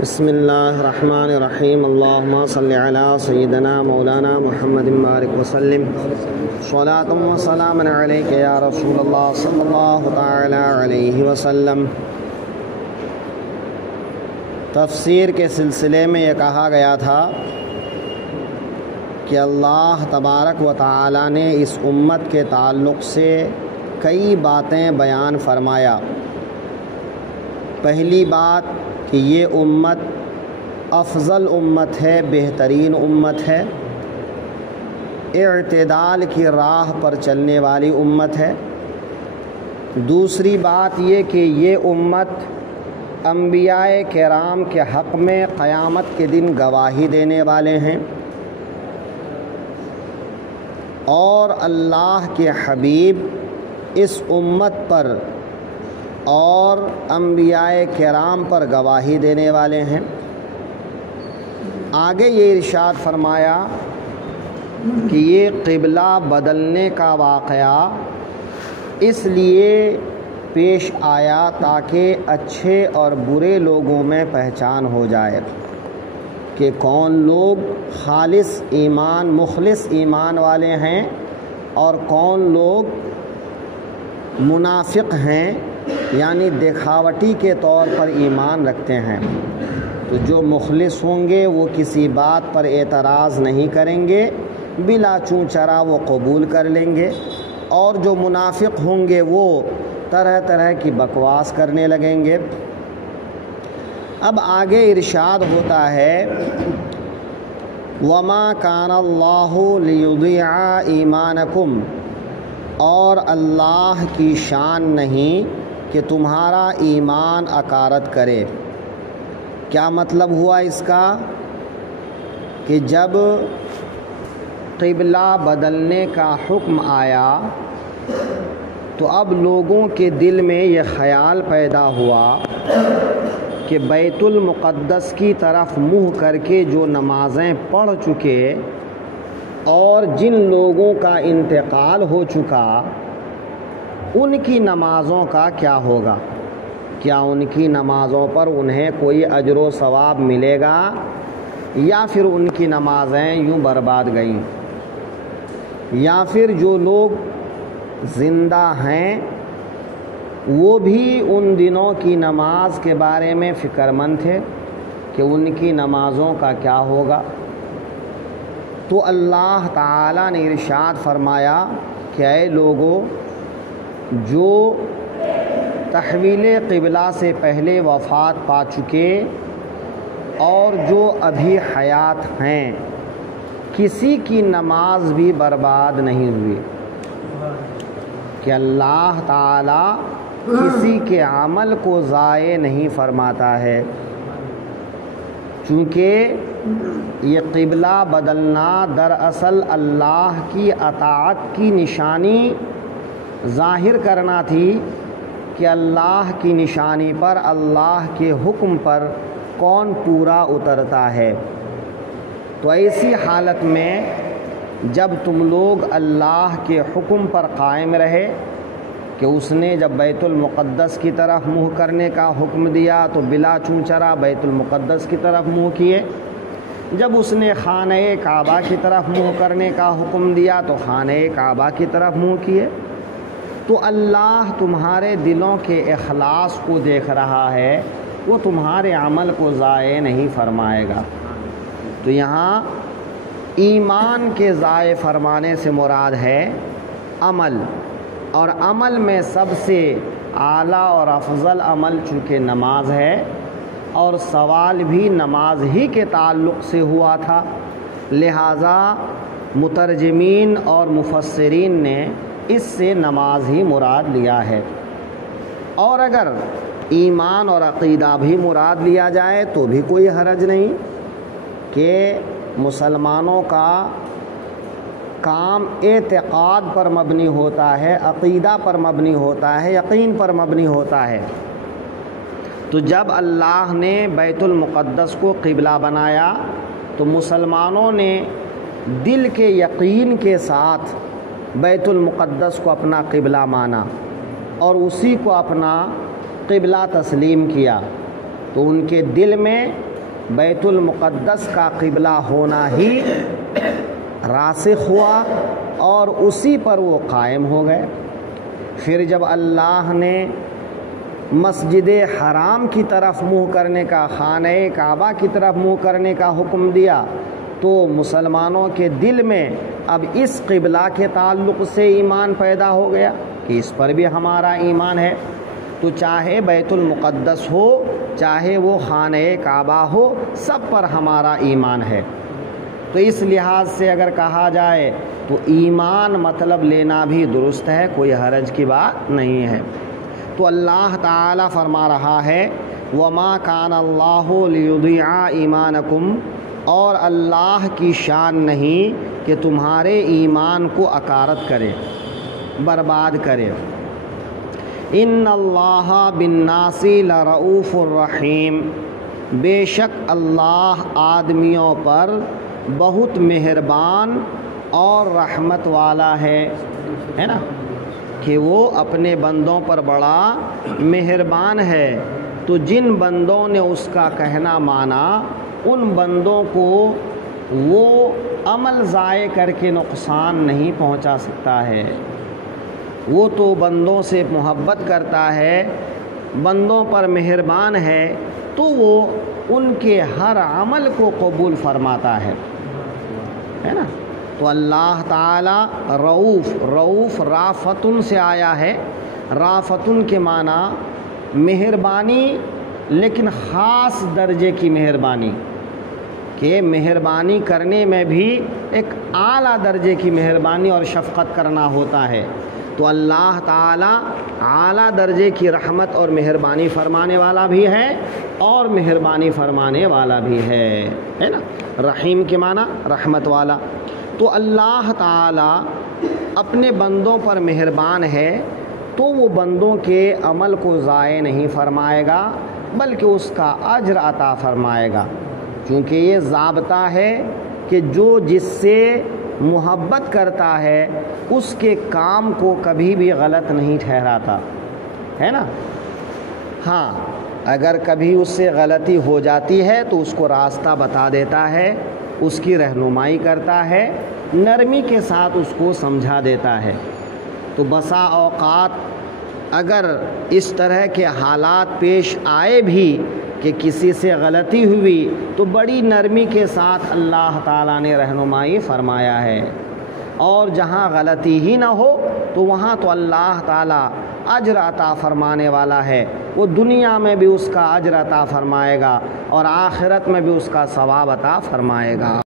بسم اللہ الرحمن الرحیم اللہم صلی علی سیدنا مولانا محمد بارک وسلم صلاۃ و سلام علیک یا رسول اللہ صلی اللہ تعالی علیہ وسلم۔ تفسیر کے سلسلے میں یہ کہا گیا تھا کہ اللہ تبارک و تعالی نے اس امت کے تعلق سے کئی باتیں بیان فرمایا۔ پہلی بات کہ یہ امت افضل امت ہے، بہترین امت ہے، اعتدال کی راہ پر چلنے والی امت ہے۔ دوسری بات یہ کہ یہ امت انبیاء کرام کے حق میں قیامت کے دن گواہی دینے والے ہیں، اور اللہ کے حبیب اس امت پر اور انبیاء کرام پر گواہی دینے والے ہیں۔ آگے یہ ارشاد فرمایا کہ یہ قبلہ بدلنے کا واقعہ اس لیے پیش آیا تاکہ اچھے اور برے لوگوں میں پہچان ہو جائے کہ کون لوگ خالص ایمان، مخلص ایمان والے ہیں اور کون لوگ منافق ہیں، یعنی دکھاوٹی کے طور پر ایمان رکھتے ہیں۔ تو جو مخلص ہوں گے وہ کسی بات پر اعتراض نہیں کریں گے، بلا چوں چرا وہ قبول کر لیں گے، اور جو منافق ہوں گے وہ طرح طرح کی بکواس کرنے لگیں گے۔ اب آگے ارشاد ہوتا ہے وَمَا كَانَ اللَّهُ لِيُضِيعَ إِيمَانَكُمْ، اور اللہ کی شان نہیں کہ تمہارا ایمان اکارت کرے۔ کیا مطلب ہوا اس کا؟ کہ جب قبلہ بدلنے کا حکم آیا تو اب لوگوں کے دل میں یہ خیال پیدا ہوا کہ بیت المقدس کی طرف منہ کر کے جو نمازیں پڑھ چکے اور جن لوگوں کا انتقال ہو چکا ان کی نمازوں کا کیا ہوگا؟ کیا ان کی نمازوں پر انہیں کوئی اجر و ثواب ملے گا، یا پھر ان کی نمازیں یوں برباد گئیں؟ یا پھر جو لوگ زندہ ہیں وہ بھی ان دنوں کی نماز کے بارے میں فکر مند تھے کہ ان کی نمازوں کا کیا ہوگا؟ تو اللہ تعالی نے ارشاد فرمایا کہ اے لوگو، جو تحویل قبلہ سے پہلے وفات پا چکے اور جو ابھی حیات ہیں، کسی کی نماز بھی برباد نہیں ہوئی، کہ اللہ تعالی کسی کے عمل کو ضائع نہیں فرماتا ہے۔ چونکہ یہ قبلہ بدلنا دراصل اللہ کی اطاعت کی نشانی ظاہر کرنا تھی کہ اللہ کی نشانی پر، اللہ کے حکم پر کون پورا اترتا ہے۔ تو ایسی حالت میں جب تم لوگ اللہ کے حکم پر قائم رہے کہ اس نے جب بیت المقدس کی طرف منہ کرنے کا حکم دیا تو بلا چوں چرا بیت المقدس کی طرف منہ کیے، جب اس نے خانہ کعبہ کی طرف منہ کرنے کا حکم دیا تو خانہ کعبہ کی طرف منہ کیے، تو اللہ تمہارے دلوں کے اخلاص کو دیکھ رہا ہے، وہ تمہارے عمل کو ضائع نہیں فرمائے گا۔ تو یہاں ایمان کے ضائع فرمانے سے مراد ہے عمل، اور عمل میں سب سے اعلیٰ اور افضل عمل چونکہ نماز ہے، اور سوال بھی نماز ہی کے تعلق سے ہوا تھا، لہٰذا مترجمین اور مفسرین نے اس سے نماز ہی مراد لیا ہے۔ اور اگر ایمان اور عقیدہ بھی مراد لیا جائے تو بھی کوئی حرج نہیں، کہ مسلمانوں کا کام اعتقاد پر مبنی ہوتا ہے، عقیدہ پر مبنی ہوتا ہے، یقین پر مبنی ہوتا ہے۔ تو جب اللہ نے بیت المقدس کو قبلہ بنایا تو مسلمانوں نے دل کے یقین کے ساتھ بیت المقدس کو اپنا قبلہ مانا اور اسی کو اپنا قبلہ تسلیم کیا۔ تو ان کے دل میں بیت المقدس کا قبلہ ہونا ہی راسخ ہوا اور اسی پر وہ قائم ہو گئے۔ پھر جب اللہ نے مسجد حرام کی طرف منہ کرنے کا، خانہ کعبہ کی طرف منہ کرنے کا حکم دیا تو مسلمانوں کے دل میں اب اس قبلہ کے تعلق سے ایمان پیدا ہو گیا کہ اس پر بھی ہمارا ایمان ہے۔ تو چاہے بیت المقدس ہو، چاہے وہ خانہ کعبہ ہو، سب پر ہمارا ایمان ہے۔ تو اس لحاظ سے اگر کہا جائے تو ایمان مطلب لینا بھی درست ہے، کوئی حرج کی بات نہیں ہے۔ تو اللہ تعالیٰ فرما رہا ہے وَمَا كَانَ اللَّهُ لِيُضِيعَ إِيمَانَكُمْ، اور اللہ کی شان نہیں کہ تمہارے ایمان کو اکارت کرے، برباد کرے۔ ان اللہ بالناس لرؤوف الرحیم، بے شک اللہ آدمیوں پر بہت مہربان اور رحمت والا ہے نا، کہ وہ اپنے بندوں پر بڑا مہربان ہے۔ تو جن بندوں نے اس کا کہنا مانا ان بندوں کو وہ عمل ضائع کر کے نقصان نہیں پہنچا سکتا ہے۔ وہ تو بندوں سے محبت کرتا ہے، بندوں پر مہربان ہے، تو وہ ان کے ہر عمل کو قبول فرماتا ہے نا۔ تو اللہ تعالیٰ رؤوف رافتن سے آیا ہے۔ رافتن کے معنی مہربانی، لیکن خاص درجے کی مہربانی، کہ مہربانی کرنے میں بھی ایک اعلیٰ درجے کی مہربانی اور شفقت کرنا ہوتا ہے۔ تو اللہ تعالیٰ اعلیٰ درجے کی رحمت اور مہربانی فرمانے والا بھی ہے اور مہربانی فرمانے والا بھی ہے نا۔ رحیم کے معنی رحمت والا۔ تو اللہ تعالیٰ اپنے بندوں پر مہربان ہے تو وہ بندوں کے عمل کو ضائع نہیں فرمائے گا، بلکہ اس کا اجر عطا فرمائے گا، کیونکہ یہ ضابطہ ہے کہ جو جس سے محبت کرتا ہے اس کے کام کو کبھی بھی غلط نہیں ٹھہراتا ہے نا۔ ہاں، اگر کبھی اس سے غلطی ہو جاتی ہے تو اس کو راستہ بتا دیتا ہے، اس کی رہنمائی کرتا ہے، نرمی کے ساتھ اس کو سمجھا دیتا ہے۔ تو بسا اوقات اگر اس طرح کے حالات پیش آئے بھی کہ کسی سے غلطی ہوئی تو بڑی نرمی کے ساتھ اللہ تعالیٰ نے رہنمائی فرمایا ہے، اور جہاں غلطی ہی نہ ہو تو وہاں تو اللہ تعالیٰ اجر عطا فرمانے والا ہے، وہ دنیا میں بھی اس کا اجر عطا فرمائے گا اور آخرت میں بھی اس کا ثواب عطا فرمائے گا۔